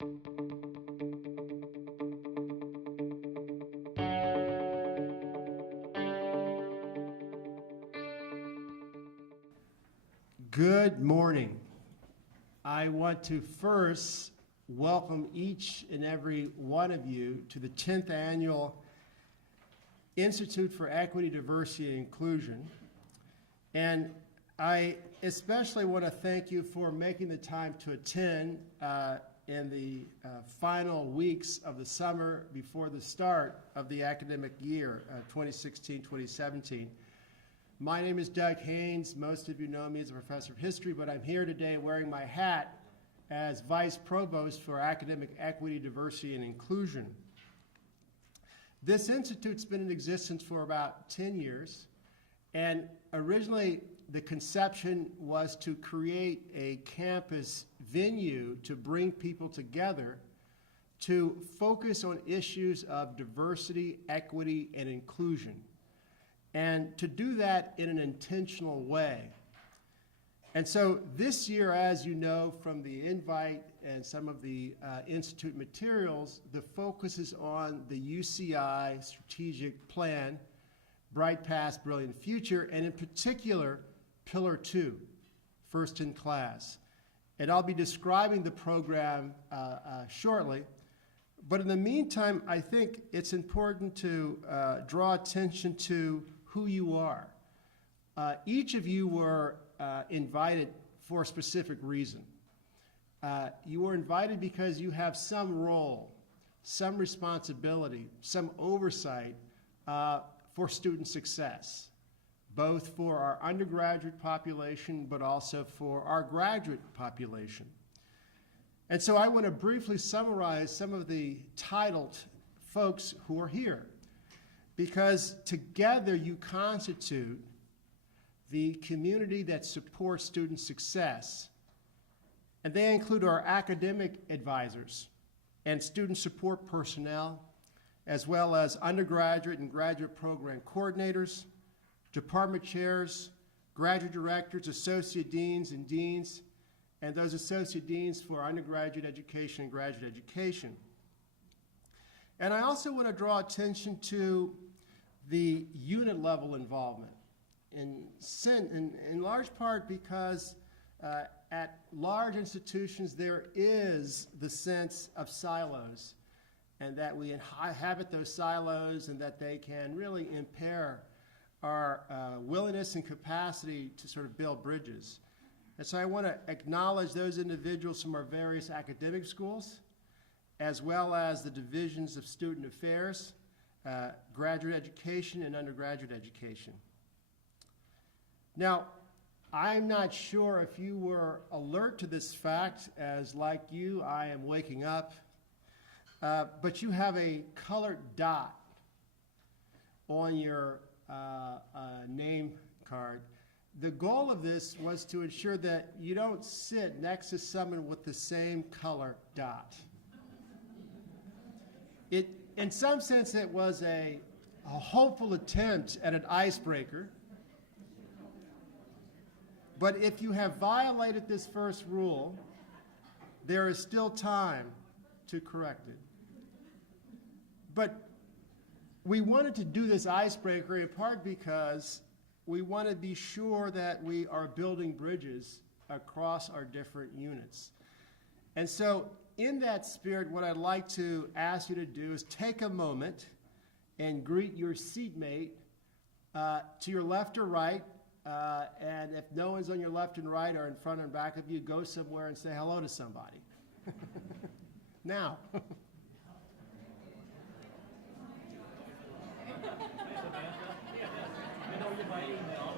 Good morning. I want to first welcome each and every one of you to the 10th Annual Institute for Equity, Diversity, and Inclusion. And I especially want to thank you for making the time to attend in the final weeks of the summer before the start of the academic year, 2016-2017. My name is Doug Haynes. Most of you know me as a professor of history, but I'm here today wearing my hat as Vice Provost for Academic Equity, Diversity, and Inclusion. This institute's been in existence for about 10 years, and originally the conception was to create a campus venue to bring people together to focus on issues of diversity, equity, and inclusion, and to do that in an intentional way. And so this year, as you know from the invite and some of the Institute materials, the focus is on the UCI strategic plan, Bright Past, Brilliant Future, and in particular, Pillar 2, First in Class. And I'll be describing the program shortly. But in the meantime, I think it's important to draw attention to who you are. Each of you were invited for a specific reason. You were invited because you have some role, some responsibility, some oversight for student success, both for our undergraduate population, but also for our graduate population. And so I want to briefly summarize some of the titled folks who are here, because together you constitute the community that supports student success. And they include our academic advisors and student support personnel, as well as undergraduate and graduate program coordinators, department chairs, graduate directors, associate deans and deans, and those associate deans for undergraduate education and graduate education. And I also want to draw attention to the unit level involvement, in large part because at large institutions there is the sense of silos, and that we inhabit those silos and that they can really impair our willingness and capacity to sort of build bridges. And so I want to acknowledge those individuals from our various academic schools, as well as the divisions of student affairs, graduate education, and undergraduate education. Now, I'm not sure if you were alert to this fact, as like you, I am waking up, but you have a colored dot on your name card. The goal of this was to ensure that you don't sit next to someone with the same color dot. In some sense, it was a hopeful attempt at an icebreaker. But if you have violated this first rule, there is still time to correct it. But we wanted to do this icebreaker in part because we want to be sure that we are building bridges across our different units. And so in that spirit, what I'd like to ask you to do is take a moment and greet your seatmate to your left or right. And if no one's on your left and right or in front and back of you, go somewhere and say hello to somebody. Now. I know you by email.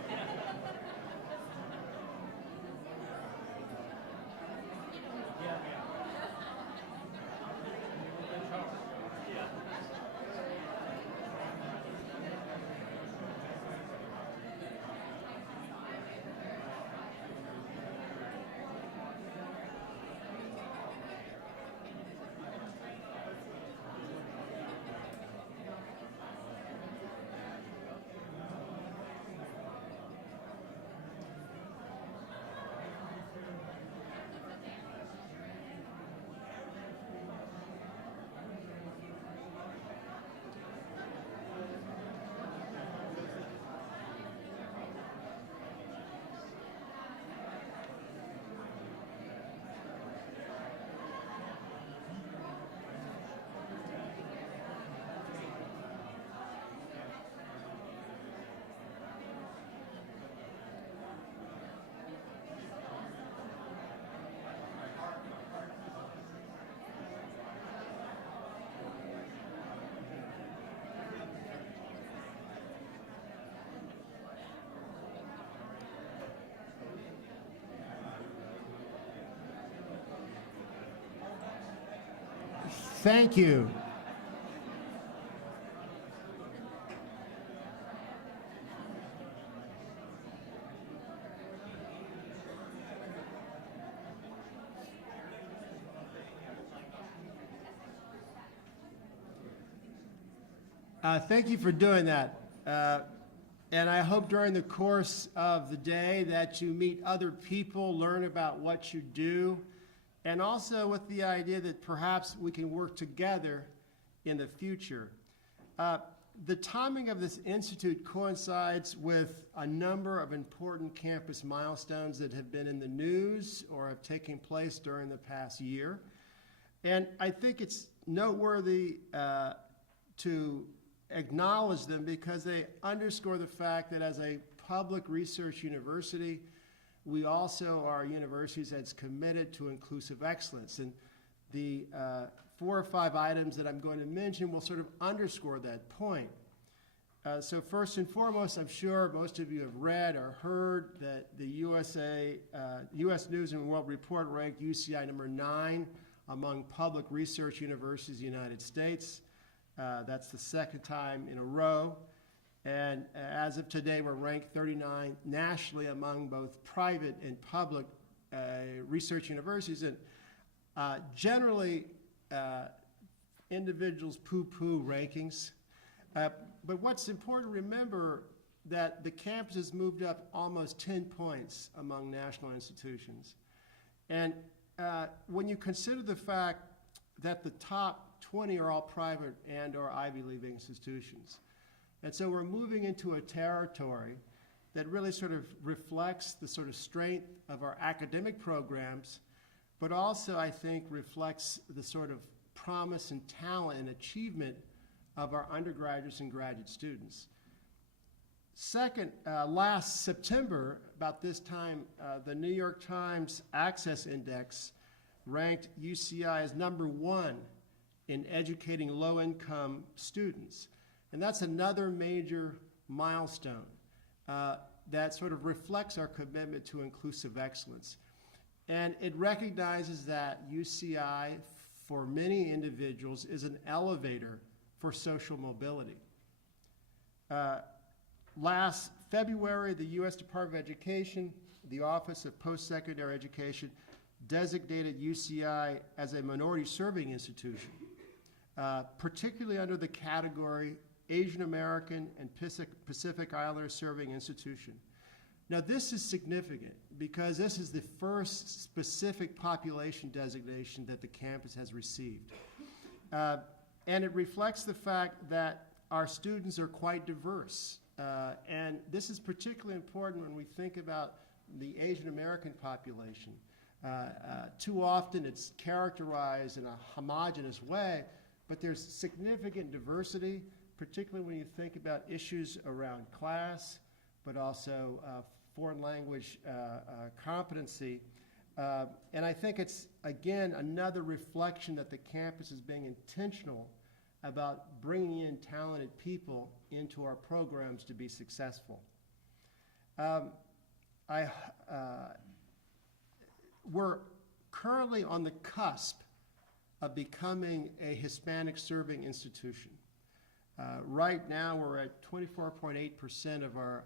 Thank you. Thank you for doing that. And I hope during the course of the day that you meet other people, learn about what you do, and also with the idea that perhaps we can work together in the future. The timing of this institute coincides with a number of important campus milestones that have been in the news or have taken place during the past year. And I think it's noteworthy to acknowledge them because they underscore the fact that as a public research university, we also are a university that's committed to inclusive excellence. And the 4 or 5 items that I'm going to mention will sort of underscore that point. So first and foremost, I'm sure most of you have read or heard that the U.S. News and World Report ranked UCI number 9 among public research universities in the United States. That's the second time in a row. And as of today, we're ranked 39 nationally among both private and public research universities. And generally, individuals poo-poo rankings. But what's important to remember that the campus has moved up almost 10 points among national institutions. And when you consider the fact that the top 20 are all private and or Ivy League institutions. And so we're moving into a territory that really sort of reflects the sort of strength of our academic programs, but also I think reflects the sort of promise and talent and achievement of our undergraduates and graduate students. Second, last September, about this time, the New York Times Access Index ranked UCI as number 1 in educating low-income students. And that's another major milestone that sort of reflects our commitment to inclusive excellence. And it recognizes that UCI, for many individuals, is an elevator for social mobility. Last February, the U.S. Department of Education, the Office of Post-Secondary Education, designated UCI as a minority serving institution, particularly under the category Asian American and Pacific Islander Serving Institution. Now this is significant because this is the first specific population designation that the campus has received. And it reflects the fact that our students are quite diverse. And this is particularly important when we think about the Asian American population. Too often it's characterized in a homogeneous way, but there's significant diversity, particularly when you think about issues around class, but also foreign language competency. And I think it's, again, another reflection that the campus is being intentional about bringing in talented people into our programs to be successful. We're currently on the cusp of becoming a Hispanic Serving Institution. Right now, we're at 24.8% of our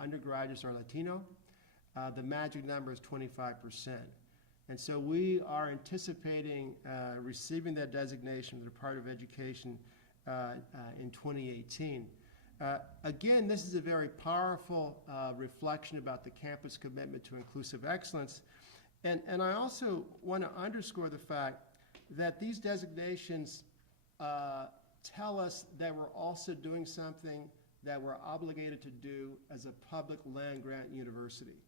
undergraduates are Latino. The magic number is 25%. And so we are anticipating receiving that designation from the Department of Education in 2018. Again, this is a very powerful reflection about the campus commitment to inclusive excellence. And I also want to underscore the fact that these designations tell us that we're also doing something that we're obligated to do as a public land-grant university,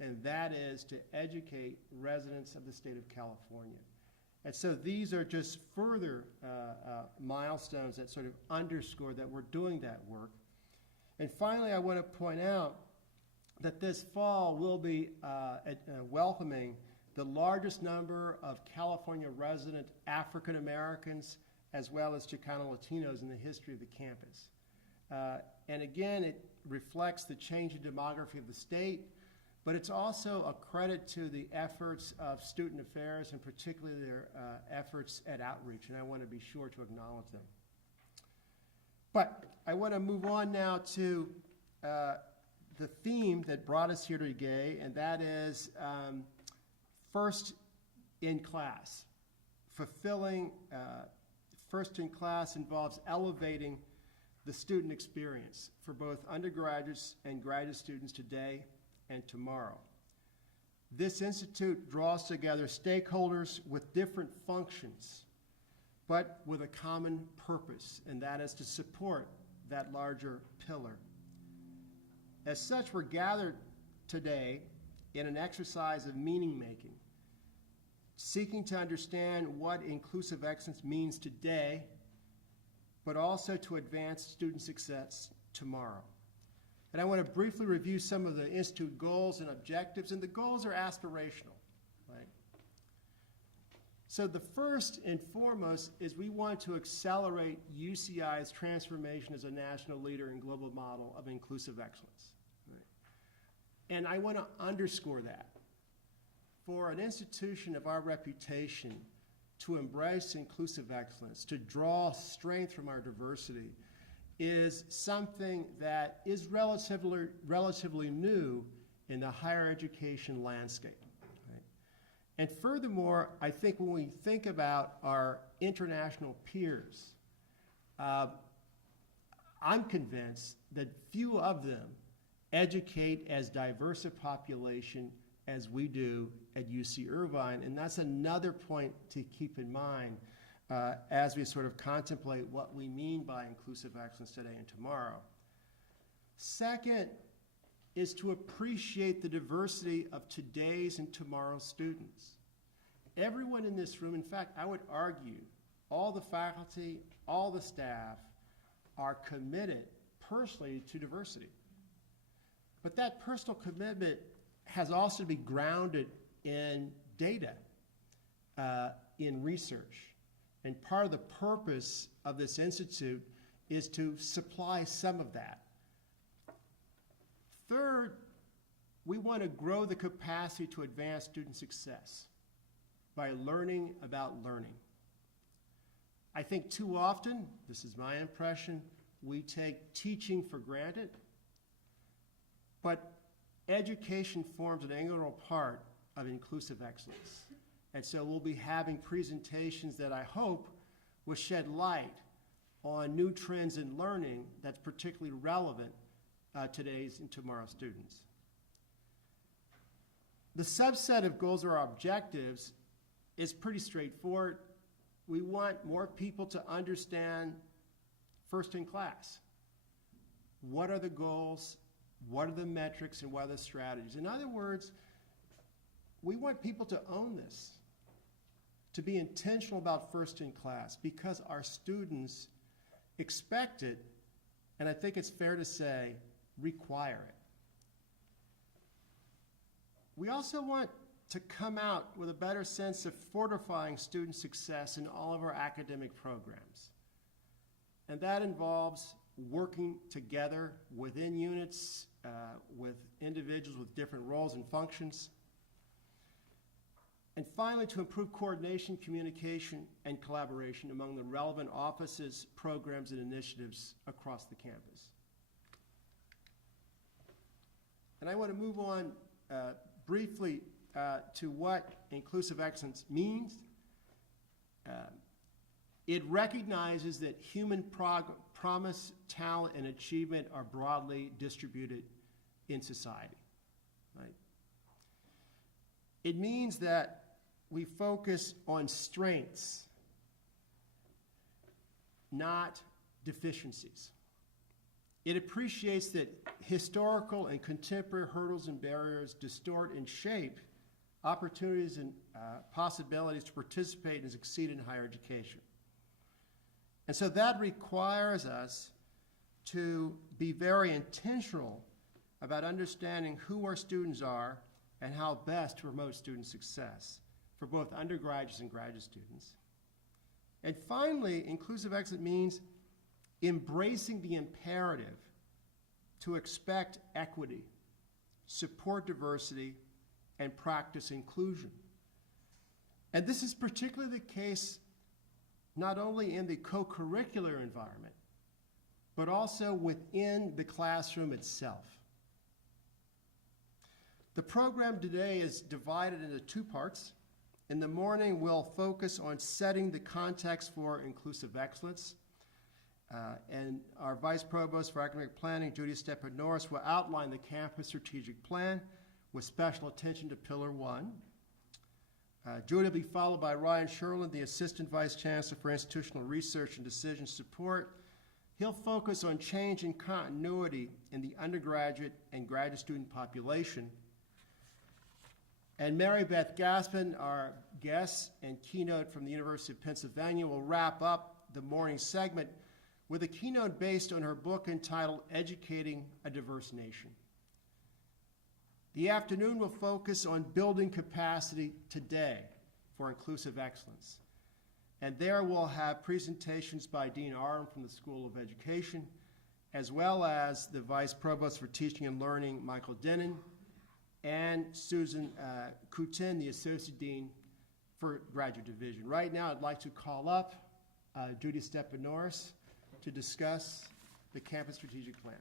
and that is to educate residents of the state of California. And so these are just further milestones that sort of underscore that we're doing that work. And finally, I want to point out that this fall we'll be welcoming the largest number of California resident African Americans as well as Chicano Latinos in the history of the campus. And again, it reflects the changing demography of the state, but it's also a credit to the efforts of student affairs and particularly their efforts at outreach, and I want to be sure to acknowledge them. But I want to move on now to the theme that brought us here today, and that is first in class. Fulfilling first in class involves elevating the student experience for both undergraduates and graduate students today and tomorrow. This institute draws together stakeholders with different functions, but with a common purpose, and that is to support that larger pillar. As such, we're gathered today in an exercise of meaning-making, seeking to understand what inclusive excellence means today, but also to advance student success tomorrow. And I want to briefly review some of the Institute goals and objectives, and the goals are aspirational, right? So the first and foremost is we want to accelerate UCI's transformation as a national leader and global model of inclusive excellence, right? And I want to underscore that. For an institution of our reputation to embrace inclusive excellence, to draw strength from our diversity, is something that is relatively new in the higher education landscape. Right? And furthermore, I think when we think about our international peers, I'm convinced that few of them educate as diverse a population as we do at UC Irvine, and that's another point to keep in mind as we sort of contemplate what we mean by inclusive excellence today and tomorrow. Second is to appreciate the diversity of today's and tomorrow's students. Everyone in this room, in fact, I would argue, all the faculty, all the staff are committed personally to diversity. But that personal commitment has also to be grounded in data, in research. And part of the purpose of this institute is to supply some of that. Third, we want to grow the capacity to advance student success by learning about learning. I think too often, this is my impression, we take teaching for granted, but education forms an integral part of inclusive excellence. And so we'll be having presentations that I hope will shed light on new trends in learning that's particularly relevant today's and tomorrow's students. The subset of goals or objectives is pretty straightforward. We want more people to understand first in class. What are the goals? What are the metrics and what are the strategies? In other words, we want people to own this, to be intentional about first in class, because our students expect it, and I think it's fair to say, require it. We also want to come out with a better sense of fortifying student success in all of our academic programs. And that involves working together within units, with individuals with different roles and functions. And finally, to improve coordination, communication, and collaboration among the relevant offices, programs, and initiatives across the campus. And I want to move on briefly to what inclusive excellence means. It recognizes that human promise, talent, and achievement are broadly distributed in society, right? It means that we focus on strengths, not deficiencies. It appreciates that historical and contemporary hurdles and barriers distort and shape opportunities and possibilities to participate and succeed in higher education. And so that requires us to be very intentional about understanding who our students are and how best to promote student success for both undergraduates and graduate students. And finally, inclusive excellence means embracing the imperative to expect equity support diversity, and practice inclusion. And this is particularly the case not only in the co-curricular environment, but also within the classroom itself. The program today is divided into two parts. In the morning, we'll focus on setting the context for inclusive excellence. And our Vice Provost for Academic Planning, Judy Stepan-Norris, will outline the campus strategic plan with special attention to Pillar 1. Judy will be followed by Ryan Sherlin, the Assistant Vice Chancellor for Institutional Research and Decision Support. He'll focus on change and continuity in the undergraduate and graduate student population. And Mary Beth Gaspin, our guest and keynote from the University of Pennsylvania, will wrap up the morning segment with a keynote based on her book entitled Educating a Diverse Nation. The afternoon will focus on building capacity today for inclusive excellence. And there we'll have presentations by Dean Aram from the School of Education, as well as the Vice Provost for Teaching and Learning, Michael Denon, and Susan Coutin, the Associate Dean for Graduate Division. Right now, I'd like to call up Judy Stepan-Norris to discuss the campus strategic plan.